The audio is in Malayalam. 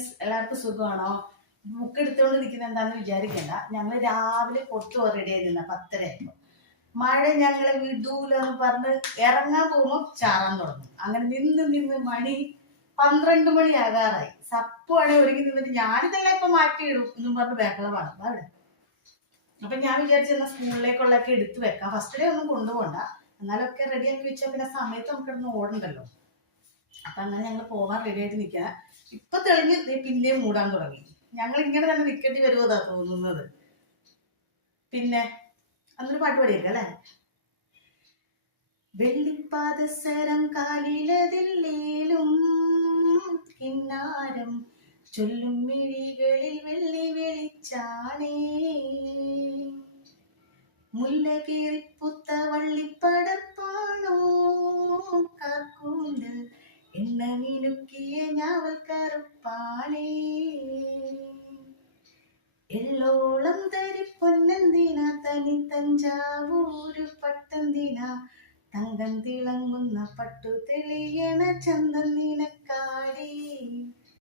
ഫ്രണ്ട്സ്, എല്ലാവർക്കും സുഖമാണോ? ബുക്ക് എടുത്തുകൊണ്ട് നിൽക്കുന്ന എന്താന്ന് വിചാരിക്കണ്ട. ഞങ്ങൾ രാവിലെ പൊട്ടു റെഡി ആയിരുന്ന 10:30 മഴ ഞങ്ങളെ വിടൂലെന്ന് പറഞ്ഞ് ഇറങ്ങാൻ പോകുമ്പോൾ ചാറാൻ തുടങ്ങും. അങ്ങനെ നിന്ന് മണി 12 മണിയാകാറായി. സപ്പുവാണെ ഒരുങ്ങി നിന്നിട്ട് ഞാനിതെല്ലാം ഇപ്പൊ മാറ്റിയിടും എന്നും പറഞ്ഞ് ബഹളമാണ് അവിടെ. അപ്പൊ ഞാൻ വിചാരിച്ചെന്നാ സ്കൂളിലേക്കുള്ളൊക്കെ എടുത്തു വെക്കാം. ഫസ്റ്റ് ഡേ ഒന്നും കൊണ്ടുപോകണ്ട, എന്നാലൊക്കെ റെഡിയാക്കി വെച്ചാൽ പിന്നെ സമയത്ത് നമുക്ക് ഇടുന്ന് ഓടണ്ടല്ലോ. അപ്പൊ അങ്ങനെ ഞങ്ങൾ പോകാൻ റെഡി ആയിട്ട് നിൽക്കുക. ഇപ്പൊ തെളിഞ്ഞ് പിന്നെയും മൂടാൻ തുടങ്ങി. ഞങ്ങൾ ഇങ്ങനെ തന്നെ നിൽക്കേണ്ടി വരുമോതാ തോന്നുന്നത്. പിന്നെ അന്നൊരു പാട്ട് പാടിയേക്കാം അല്ലെ? വെള്ളിപ്പാദസരം കാലിലതില്ലേലും കിന്നാരം ചൊല്ലും മിഴികളിൽ വെള്ളി വെളിച്ചാണേ, മുല്ല കീറിപ്പുത്ത വള്ളിപ്പടപ്പാണോ കാക്കൂണ്ട് എണ്ണ മിനുക്കിയ ഞാവൽ കറുപ്പാണേ, എള്ളോളം തരി പൊന്നെന്തിന തനി തഞ്ചാവൂരു പട്ടെന്തിന, തങ്കം തിളങ്ങുന്ന പട്ടു തെളിയണ ചന്തം നിനക്കാടി.